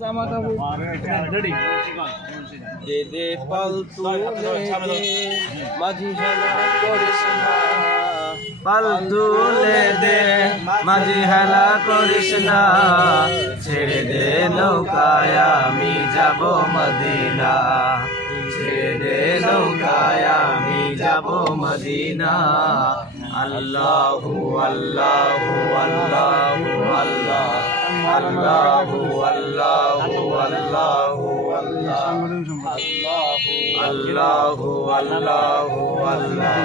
জামা কাপড় দে দে পালতু মাঝি হেলা করিস না, পালতু লে দে মাঝি হেলা করিস না, ছেড়ে দে নৌকায় আমি যাব মদিনা, ছেড়ে দে নৌকায় আমি যাব মদিনা। আল্লাহু আল্লাহু আল্লাহু আল্লাহ আল্লাহু আল্লাহু আল্লাহু আল্লাহু আল্লাহু আল্লাহ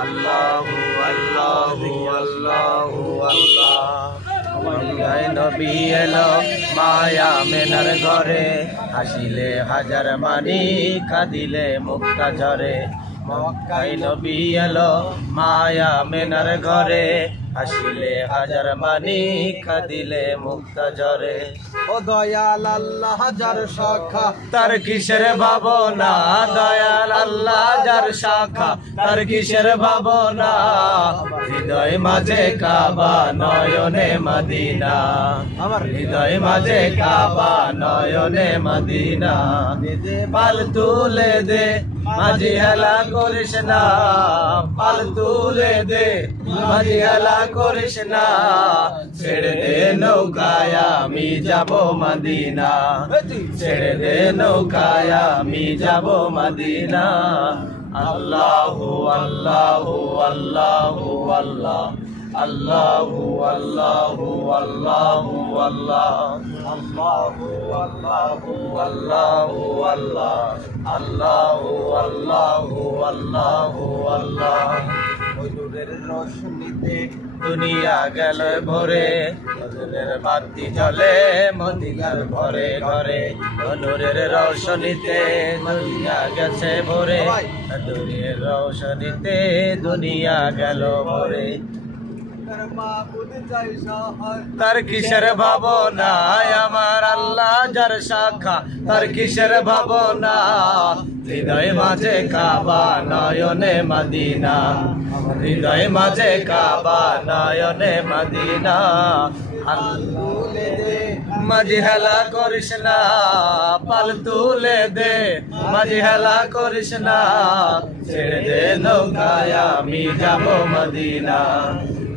আল্লাহু আল্লাহু আল্লাহু আল্লাহ। মক্কায় নবী এলো মায়া মেনার ঘরে, হাসিলে হাজার মানি কাঁদিলে মুক্তা ঝরে। মক্কায় নবী এলো মায়া মেনার ঘরে, হাসিলে হাজার মানি কাঁদিলে মুক্তা ঝরে। ও দয়াল আল্লাহ যার শাখা তার কিসের ভাবনা, দয়াল আল্লাহ যার শাখা তার কিসের ভাবনা, হৃদয় মাঝে কাবা নয়নে মদিনা, আমার হৃদয় মাঝে কাবা নয়নে মদিনা। পাল তুলে দে মাঝি হেলা করিস না, পাল তুলে দে মাঝি হেলা করিস না, ছেড়ে দে নৌকায় আমি যাব মদিনা, ছেড়ে দে নৌকায় আমি যাব মদিনা। আল্লাহু আল্লাহু আল্লাহু আল্লাহ আল্লাহু আল্লাহু আল্লাহু আল্লাহ আল্লাহু আল্লাহু আল্লাহু আল্লাহ আল্লাহু আল্লাহু আল্লাহু আল্লাহ। নূরের রোশনীতে দুনিয়া গেল ভরে, নূরের বাতি জ্বলে মদিনার ঘরে ঘরে, নূরের রোশনীতে দুনিয়া গেছে ভরে, নূরের রোশনীতে দুনিয়া গেল ভরে। তার কিসের ভাবনা আমার আল্লাহ যার শাখা তার কিসের ভাবনা, হৃদয় মাঝে কাবা নয়নে মদিনা, হৃদয় মাঝে কাবা নয়নে মদিনা। মাঝি হেলা করিস না, পাল তুলে দে মাঝি হেলা করিস না, ছেড়ে দে নৌকায় আমি যাব মদিনা,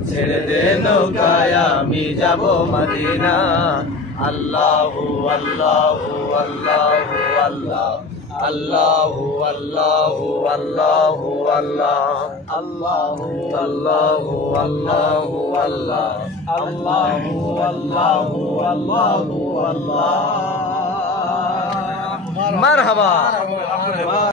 ছেড়ে দে নৌকায় আমি যাব মদিনা। আল্লাহু আল্লাহু আল্লাহু আল্লাহ আল্লাহু আল্লাহু আল্লাহু আল্লাহ আল্লাহু আল্লাহু আল্লাহু আল্লাহ আল্লাহু আল্লাহু আল্লাহু আল্লাহ। মারহাবা।